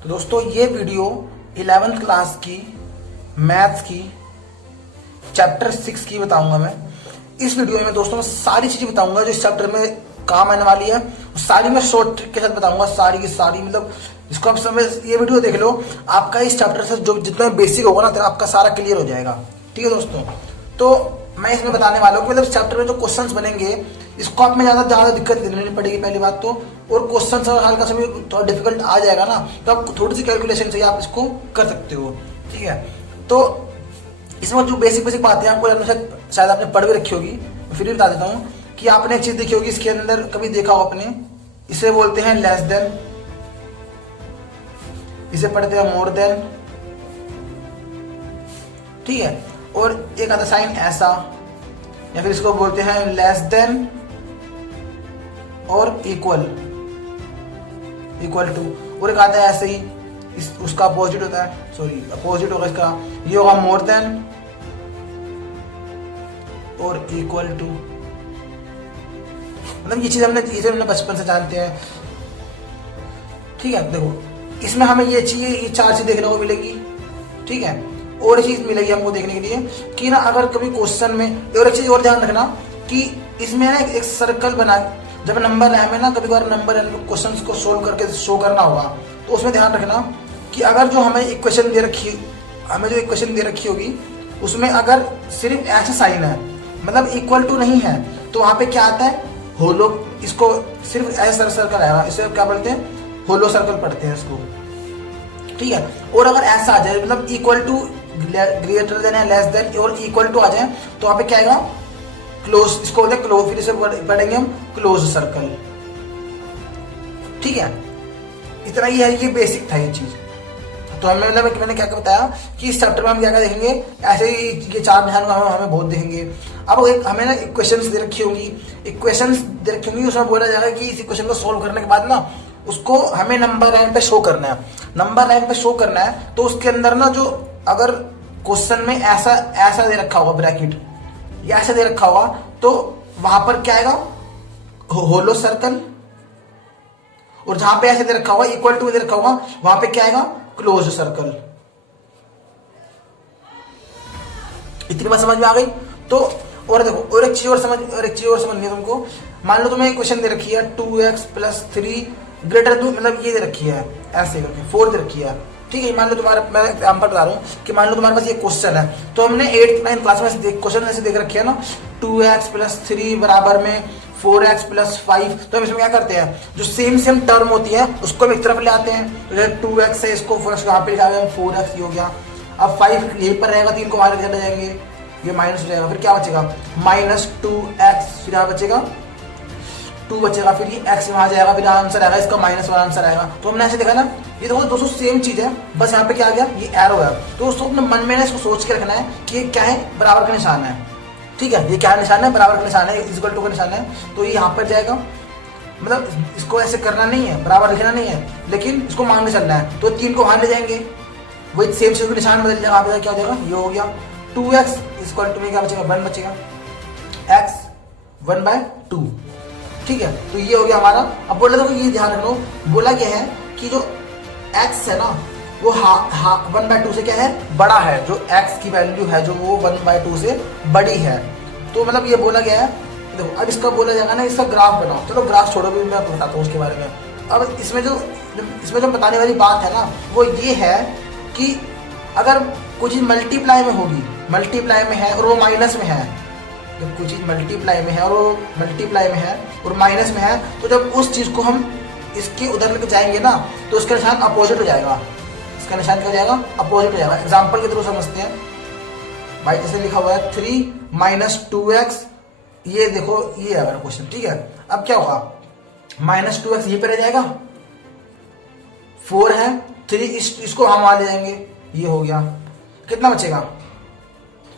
तो दोस्तों ये वीडियो 11th क्लास की मैथ्स की चैप्टर 6 की बताऊंगा मैं। इस वीडियो में दोस्तों मैं सारी चीजें बताऊंगा जो इस चैप्टर में काम आने वाली है, सारी मैं शॉर्ट ट्रिक के साथ बताऊंगा, सारी की सारी। मतलब इसको आप समय ये वीडियो देख लो, आपका इस चैप्टर से जो जितना बेसिक होगा ना, तो आपका सारा क्लियर हो जाएगा। ठीक है दोस्तों, तो मैं इसमें बताने वाला हूँ मतलब इस चैप्टर में जो क्वेश्चंस बनेंगे इसको आप में ज्यादा दिक्कत नहीं पड़ेगी पहली बात तो। और क्वेश्चन हल्का सा भी थोड़ा डिफिकल्ट आ जाएगा ना, तो आप थोड़ी सी कैलकुलेशन से आप इसको कर सकते हो। ठीक है, तो इसमें जो बेसिक बातें आपको शायद आपने पढ़ भी रखी होगी, फिर भी बता देता हूँ कि आपने एक चीज देखी होगी इसके अंदर, कभी देखा हो आपने, इसे बोलते हैं लेस देन, इसे पढ़ते हैं मोर देन। ठीक है, और एक आता साइन ऐसा, या फिर इसको बोलते हैं लेस देन और इक्वल टू। और एक आता है ऐसे ही, उसका अपोजिट होता है, सॉरी अपोजिट होगा इसका, ये होगा मोर देन और इक्वल टू। मतलब ये चीज हमने बचपन से जानते हैं। ठीक है, देखो इसमें हमें ये चाहिए, ये चार चीज देखने को मिलेगी। ठीक है, और एक चीज मिलेगी हमको देखने के लिए कि ना, अगर कभी क्वेश्चन में, और एक चीज और ध्यान रखना कि इसमें ना एक सर्कल बना, जब नंबर लाइन में ना कभी बार नंबर क्वेश्चन को सोल्व करके शो करना होगा, तो उसमें ध्यान रखना कि अगर जो हमें इक्वेशन दे रखी होगी उसमें अगर सिर्फ ऐसा साइन है, मतलब इक्वल टू नहीं है, तो वहां पे क्या आता है, होलो। इसको सिर्फ ऐसा सर्कल आएगा, इसे क्या बोलते हैं, होलो सर्कल पढ़ते हैं इसको। ठीक है, और अगर ऐसा आ जाए, मतलब इक्वल टू ग्रेटर देन या लेस देन और इक्वल टू आ जाए, तो वहां पे क्या आएगा, क्लोज। इसको बोलते हैं क्लोज, फिर इसे पढ़ेंगे हम क्लोज सर्कल। ठीक है, इतना ही है, ये बेसिक था ये चीज। तो हमें मतलब मैंने क्या बताया कि इस चैप्टर में हम क्या देखेंगे, ऐसे ही ये चार निशान हमें बहुत देखेंगे। अब एक हमें ना इक्वेशंस दे रखी होंगी, उसमें बोला जाएगा कि इस इक्वेशन को सोल्व करने के बाद ना उसको हमें नंबर लाइन पे शो करना है। तो उसके अंदर ना, जो अगर क्वेश्चन में ऐसा दे रखा होगा ब्रैकेट, या ऐसा दे रखा होगा, तो वहां पर क्या आएगा, होलो सर्कल। और जहां पे ऐसे दे रखा होगा, इक्वल टू दे रखा होगा, वहां पे क्या आएगा, क्लोज सर्कल। इतनी बात समझ में आ गई। तो और देखो, और एक चीज और समझनी है तुमको। मान लो तुम्हें क्वेश्चन दे रखी है 2x + 3 ग्रेटर टू, मतलब ये दे रखी है ऐसे करके 4 दे रखी है। ठीक है, मान लो तुम्हारा, मैं एग्जांपल बता रहा हूँ कि मान लो तुम्हारे पास ये क्वेश्चन है, तो हमने 8th 9th क्लास में क्वेश्चन ऐसे देख रखी है ना, 2x + 3 बराबर में 4x + 5। तो हम इसमें क्या करते हैं, जो सेम टर्म होती है उसको हम एक तरफ ले आते हैं। जैसे 2x है, इसको फर्स्ट यहाँ पे लिखा गया 4x, ये हो गया। अब 5 यहीं पर रहेगा, 3 को बाहर चले जाएंगे, ये माइनस हो जाएगा, फिर क्या बचेगा, -2x, फिर यहाँ बचेगा 2 बचेगा, फिर ये x वहां जाएगा, फिर आंसर आएगा इसका माइनस वाला आंसर आएगा। तो हमने ऐसे देखा ना, ये देखो दोस्तों सेम चीज है, बस यहाँ पे क्या आ गया, ये एरो है। तो दोस्तों अपने मन में ना इसको सोच के रखना है कि ये क्या है, बराबर का निशान है। ठीक है, ये क्या निशान है, बराबर का निशान है, इक्वल टू का निशान है। तो ये यहाँ पर जाएगा, मतलब इसको ऐसे करना नहीं है, बराबर लिखना नहीं है, लेकिन इसको मांगने चलना है। तो 3 को वहां ले जाएंगे, वही सेम चीज का निशान बदल जाएगा, क्या हो जाएगा, ये हो गया 2x = में क्या बचेगा, 1 बचेगा, x 1/2। ठीक है, तो ये हो गया हमारा। अब बोला तो ये ध्यान रखो, बोला क्या है कि जो x है ना, वो 1/2 से क्या है, बड़ा है। जो x की वैल्यू है जो वो 1/2 से बड़ी है। तो मतलब ये बोला गया है। देखो अब इसका बोला जाएगा ना, इसका ग्राफ बनाओ। चलो ग्राफ छोड़ो, भी मैं बताता हूँ उसके बारे में। अब इसमें जो बताने वाली बात है ना, वो ये है कि अगर कुछ चीज मल्टीप्लाई में होगी, मल्टीप्लाई में है और वो माइनस में है, जब कुछ चीज मल्टीप्लाई में है और वो मल्टीप्लाई में है और माइनस में है, तो जब उस चीज को हम इसके उधर लेके जाएंगे ना, तो उसका निशान अपोजिट हो जाएगा। इसका निशान क्या हो जाएगा, अपोजिट हो जाएगा। एग्जांपल के थ्रू समझते हैं भाई, जैसे लिखा हुआ है 3 - 2x, ये देखो ये है क्वेश्चन। ठीक है, अब क्या होगा, -2x ये पे रह जाएगा, 4 है, 3 इसको हम वहां ले जाएंगे, ये हो गया, कितना बचेगा,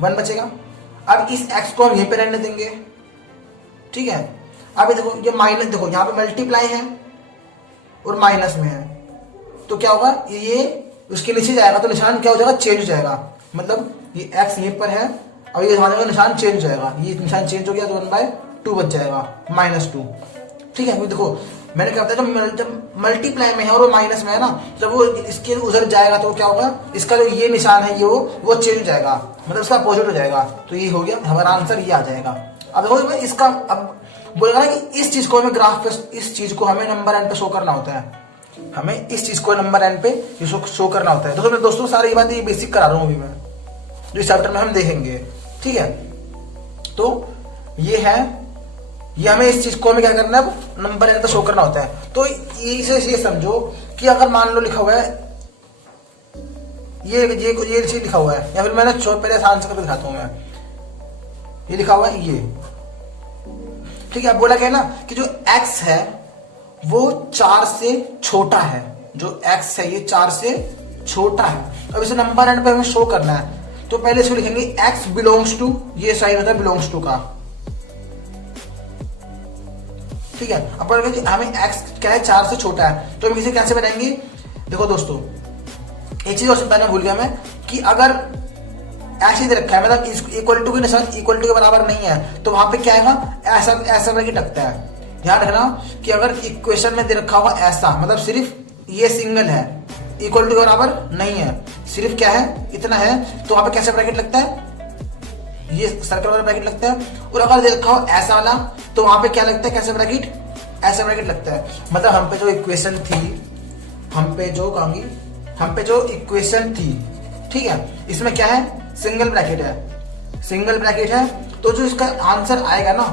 1 बचेगा। अब इस x को हम यहीं पे रहने देंगे। ठीक है, अब देखो ये माइनस, देखो यहाँ पे मल्टीप्लाई है और माइनस में है, तो क्या होगा, ये उसके नीचे जाएगा, तो निशान क्या हो जाएगा, चेंज हो जाएगा। मतलब ये x यहीं पर है, और ये हमारे निशान चेंज हो जाएगा, ये निशान चेंज हो गया, तो 1/2 बच जाएगा, -2। ठीक है, देखो मैंने क्या बताया, जब मल्टीप्लाई में है और वो माइनस में है ना, जब वो इसके उधर जाएगा तो क्या होगा, इसका जो ये निशान है ये वो चेंज हो जाएगा, मतलब इसका अपोजिट हो जाएगा। तो ये हो गया हमारा आंसर, ये आ जाएगा। अब देखो इसका अब बोलेगा ना कि इस चीज को हमें ग्राफ पे, इस चीज को हमें नंबर एंड पे शो करना होता है, हमें इस चीज को नंबर एंड पे शो करना होता है। तो दोस्तों सारी ये बात ये बेसिक करा रहा हूँ अभी मैं, जो इस चैप्टर में हम देखेंगे, ठीक है। तो ये है, ये हमें इस चीज को हमें क्या करना है, नंबर एंड पे शो करना होता है। तो ये समझो कि अगर मान लो लिखा हुआ है ये चीज लिखा हुआ है, या फिर मैंने पहले आंसर करके दिखाता हूं मैं, ये लिखा हुआ है ये, ठीक है। अब बोला गया ना कि जो x है वो 4 से छोटा है, जो x है ये 4 से छोटा है। अब इसे नंबर एंड पे हमें शो करना है, तो पहले इसको लिखेंगे x बिलोंग्स टू, ये साइन होता है बिलोंग्स टू का, ठीक है। अब हमें x क्या है, 4 से छोटा है, तो हम इसे कैसे बनाएंगे। देखो दोस्तों एक चीज और बताना भूल गया मैं, कि अगर ऐसे दे रखा है मतलब इक्वल टू के निशान इक्वल टू के बराबर नहीं है, तो वहां पे क्या आएगा, ऐसा ब्रैकेट लगता है। ध्यान रखना कि अगर इक्वेशन में दे रखा होगा ऐसा, मतलब सिर्फ ये सिंगल है, इक्वल टू के बराबर नहीं है, सिर्फ क्या है इतना है, तो वहां पे कैसा ब्रैकेट लगता है, ये सर्कल वाला ब्रैकेट लगता है। और अगर दे रखा हो ऐसा वाला, तो वहां पे क्या लगता है, कैसा ब्रैकेट, ऐसा ब्रैकेट लगता है। मतलब हम पे जो इक्वेशन थी, हम पे जो इक्वेशन थी, ठीक है, इसमें क्या है, सिंगल ब्रैकेट है, सिंगल ब्रैकेट है। तो जो इसका आंसर आएगा ना,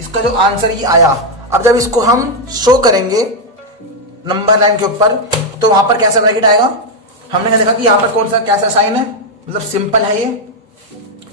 इसका जो आंसर ये आया, अब जब इसको हम शो करेंगे नंबर लाइन के ऊपर, तो वहां पर कैसा ब्रैकेट आएगा। हमने क्या देखा कि यहाँ पर कौन सा कैसा साइन है, मतलब सिंपल है ये,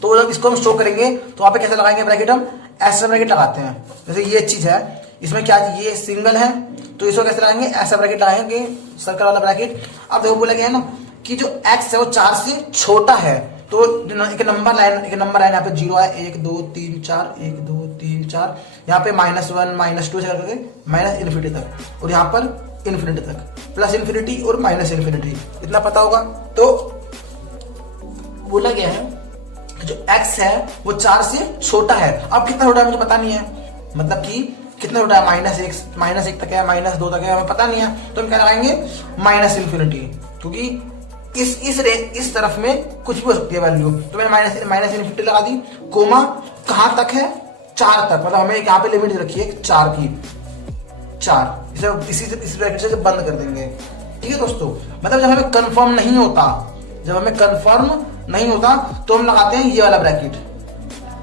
तो जब इसको हम शो करेंगे तो वहां पे कैसे लगाएंगे ब्रैकेट, हम ऐसा ब्रैकेट लगाते हैं। जैसे ये चीज है, इसमें क्या ये सिंगल है, तो इसको कैसे लगाएंगे, ऐसा ब्रैकेट लगाएंगे, सर्कल वाला ब्रैकेट। अब देखो बोला गया है ना कि जो x है वो 4 से छोटा है, तो एक नंबर लाइन यहाँ पे 0 है, 1 2 3 4, 1 2 3 4, यहाँ पे -1 -2 से करके माइनस इन्फिनिटी तक, और यहाँ पर इन्फिनिटी तक, प्लस इन्फिनिटी और माइनस इन्फिनिटी, इतना पता होगा। तो बोला गया है जो x है वो 4 से छोटा है। अब कितना छोटा है मुझे पता नहीं है, मतलब कि कितना छोटा है, -1 तक है, -2 तक है, हमें पता नहीं है। तो हम क्या लगाएंगे, माइनस इन्फिनिटी, क्योंकि इस तरफ में कुछ भी हो सकती है वैल्यू। तो मैंने माइनस इन्फिनिटी लगा दी, कोमा कहां तक है, 4 तक, मतलब हमें यहाँ पे लिमिट रखी है 4 की, 4 इस ब्रैकेट से बंद कर देंगे, ठीक है दोस्तों। मतलब जब हमें कंफर्म नहीं होता, तो हम लगाते हैं ये वाला ब्रैकेट,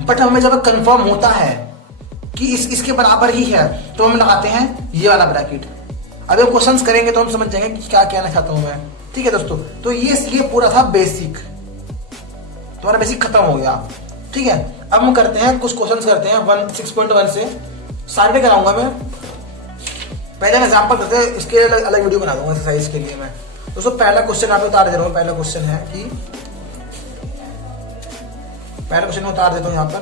बट हमें जब कंफर्म होता है कि इसके बराबर ही है, तो हम लगाते हैं ये वाला ब्रैकेट। अगर क्वेश्चंस करेंगे तो हम समझ जाएंगे कि क्या कहना चाहता हूं मैं, ठीक है दोस्तों। तो ये पूरा था बेसिक, तुम्हारा बेसिक खत्म हो गया, ठीक है। अब हम करते हैं कुछ क्वेश्चंस करते हैं 6.1 से, सारे कराऊंगा मैं। पहले एग्जांपल करते हैं, इसके अलग वीडियो बना दूंगा एक्सरसाइज के लिए मैं। दोस्तों पहला क्वेश्चन यहाँ पे उतार दे रहा हूँ, पहला क्वेश्चन है कि पहला क्वेश्चन उतार देता हूँ यहाँ पर,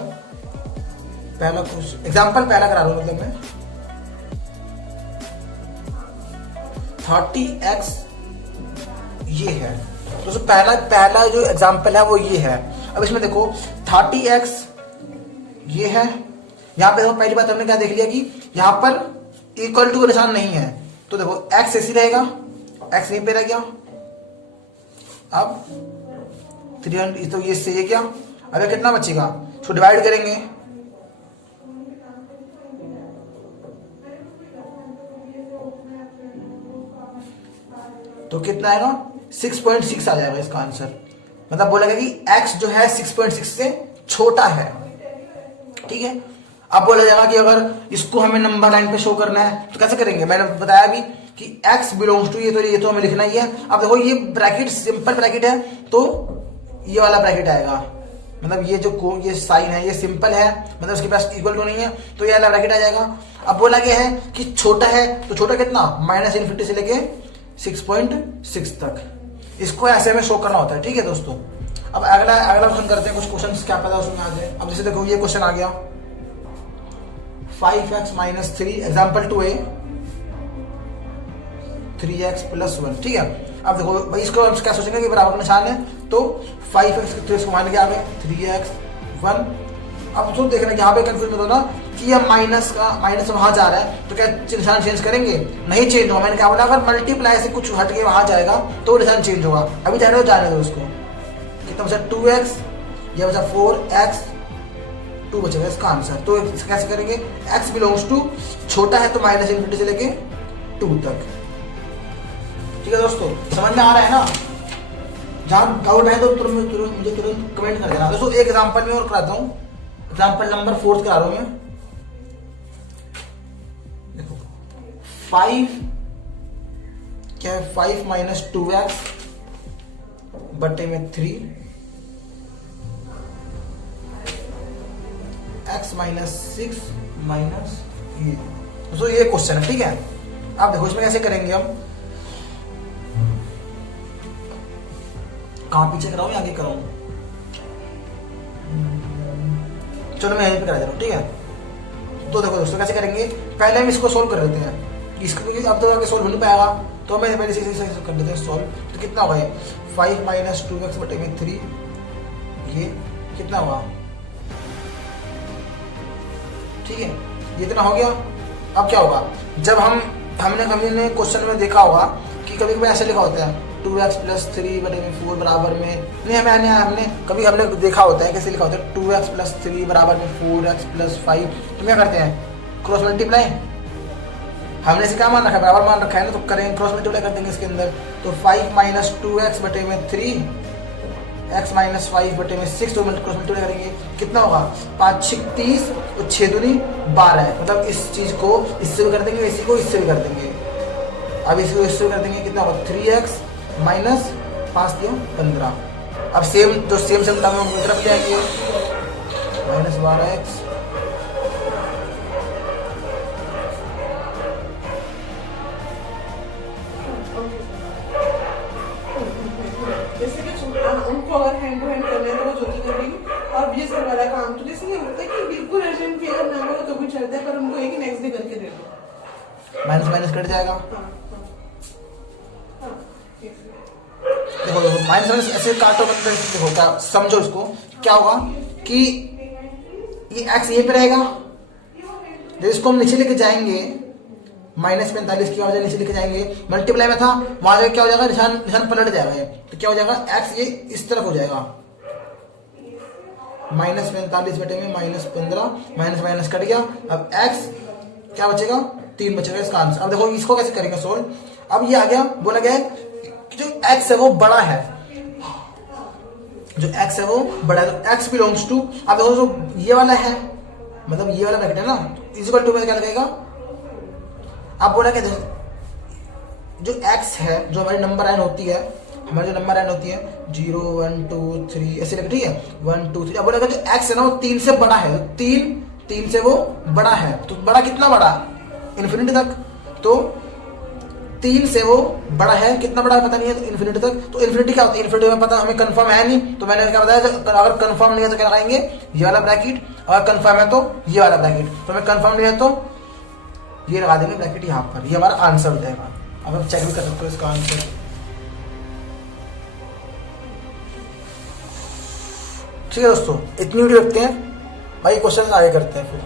पहला क्वेश्चन एग्जांपल पहला करा रहा हूँ, मतलब मैं 30x ये है। दोस्तों पहला जो एग्जांपल है वो ये है। अब इसमें देखो 30x ये है, यहाँ पे देखो पहली बात हमने क्या देख लिया कि यहाँ पर इक्वल टू का निशान नहीं है, तो देखो x ऐसी रहेगा, x यहीं पे रह गया। अब 300, तो ये से ये क्या, अब कितना बचेगा, इसको डिवाइड करेंगे, तो कितना आएगा, 6.6 आ जाएगा इसका आंसर। मतलब बोलेगा कि x जो है 6.6 से छोटा है, ठीक है। अब बोला जाएगा कि अगर इसको हमें नंबर लाइन पे शो करना है तो कैसे करेंगे, मैंने बताया भी कि x बिलोंग्स टू ये तो हमें लिखना ही है। अब देखो ये ब्रैकेट सिंपल ब्रैकेट है, तो ये वाला ब्रैकेट आएगा, मतलब ये साइन है ये सिंपल है, मतलब उसके पास इक्वल टू नहीं है, तो ये वाला ब्रैकेट आ जाएगा। अब बोला गया है कि छोटा है, तो छोटा कितना, -∞ से लेके 6.6 तक, इसको ऐसे में शो करना होता है, ठीक है दोस्तों। अब अगला क्वेश्चन करते हैं, कुछ क्वेश्चन क्या पता उसमें आ जाए। अब जैसे देखो ये क्वेश्चन आ गया 5x - 3, एग्जाम्पल 2a 3x + 1, ठीक है। अब देखो भाई इसको हम क्या सोचेंगे कि बराबर निशान है, तो 5x 3 को मान के आ गए 3x 1। अब तो देखना यहाँ पे कंफ्यूज मत होना कि अब माइनस वहां जा रहा है तो क्या निशान चेंज करेंगे? नहीं चेंज होगा। मैंने क्या बोला, अगर मल्टीप्लाई से कुछ हट के वहां जाएगा तो निशान चेंज होगा। अभी जाने दो उसको। कितना बचा? 2x, ये बचा 4x, 2 बचेगा इसका आंसर। तो कैसे करेंगे? x बिलोंग्स टू छोटा है तो माइनस इन्फिनिटी से लेके 2 तक। ठीक है दोस्तों, समझ में आ रहा है ना? जहां डाउट है तो मुझे तुरंत कमेंट कर देना। दोस्तों एक एग्जांपल में और कराता हूं, एग्जांपल नंबर 4 करा रहा हूं मैं। देखो 5 क्या है? 5 माइनस 2x बटे में 3 x माइनस 6 माइनस ये। दोस्तों ये क्वेश्चन है, ठीक है? आप देखो इसमें कैसे करेंगे हम। कहां पीछे कराऊं या आगे कराऊं? चलो मैं यहीं पे करा दे रहा हूं, ठीक है? तो देखो दोस्तों कैसे करेंगे, पहले हम इसको सोल्व कर लेते हैं। इसको क्योंकि अब तो आगे सोल्व हो नहीं पाएगा तो मैं पहले से कर लेते हैं सोल्व। तो कितना होगा? 5 माइनस 2x बटे में 3, ये कितना हुआ? ठीक है, ये इतना हो गया। अब क्या होगा? जब हमने क्वेश्चन में देखा होगा कि कभी कभी ऐसे लिखा होता है 2x प्लस 3 बटे में 4 बराबर में, नहीं हमने देखा होता है कैसे लिखा होता है 2x प्लस 3 बराबर में 4x प्लस 5। तो क्या करते हैं? Cross multiply. हमने इसे क्या मान रखा है? बराबर मान रखा है ना, तो करेंगे क्रॉस मल्टीप्लाई कर देंगे इसके अंदर। तो 5 माइनस 2x बटे में 3, x माइनस 5 बटे में 6, तो क्रॉस मल्टीप्लाई करेंगे। कितना होगा? 5 6 30 और 6 दूनी 12। मतलब इस चीज को इससे भी कर देंगे, इसी को इससे भी कर देंगे। अब इसको इससे भी कर देंगे। कितना होगा? 3x माइनस 5 दिया 15। अब सेम टर्म हम तरफ ले आएंगे, माइनस 12x जैसे कि उनको अगर हैंड टू हैंड करना है तो वो ज्योति कर देगी, और ये सब वाला काम तो जैसे ये होता है कि बिल्कुल अर्जेंट भी अगर ना करो तो भी चलता है, पर उनको एक नेक्स्ट डे करके दे दो। माइनस माइनस कट जाएगा। देखो माइनस ऐसे काटो, मतलब देखो क्या समझो इसको। क्या होगा कि ये x यहीं पे रहेगा, जब इसको हम नीचे लेके जाएंगे माइनस 45 की वजह नीचे लेके जाएंगे, मल्टीप्लाई में था वहां क्या हो जाएगा? निशान पलट जाएगा ये। तो क्या हो जाएगा? x ये इस तरफ हो जाएगा, माइनस 45 बटे में माइनस 15, माइनस माइनस कट गया। अब x क्या बचेगा? 3 बचेगा इसका आंसर। अब देखो इसको कैसे करेंगे सोल्व। अब ये आ गया, बोला गया है जो x है वो बड़ा है, जो x है वो बड़ा है, तो x बिलोंग्स टू। अब देखो जो ये वाला है, मतलब ये वाला ब्रैकेट है ना, इक्वल टू में क्या लगेगा? अब बोला क्या, जो x है, जो हमारी नंबर लाइन होती है, हमारी जो नंबर लाइन होती है 0 1 2 3 ऐसे लगे, ठीक है? 1 2 3। अब बोला जो x है ना वो 3 से बड़ा है, तो 3 से वो बड़ा है। तो बड़ा कितना बड़ा? इन्फिनिटी तक। तो 3 से वो बड़ा है, कितना बड़ा है पता नहीं है, तो इन्फिनिटी तक। तो इन्फिनिटी क्या होता है? इन्फिनिटी में पता हमें कंफर्म है नहीं, तो मैंने क्या बताया, अगर कंफर्म नहीं है तो क्या लगाएंगे? ये वाला ब्रैकेट। अगर कंफर्म है तो ये वाला ब्रैकेट। तो हमें कंफर्म नहीं है तो ये लगा देंगे ब्रैकेट यहाँ पर। ये हमारा आंसर हो जाएगा। अब हम चेक भी कर सकते हो इसका आंसर। ठीक है दोस्तों, इतनी वीडियो रखते हैं भाई, क्वेश्चन आगे करते हैं फिर।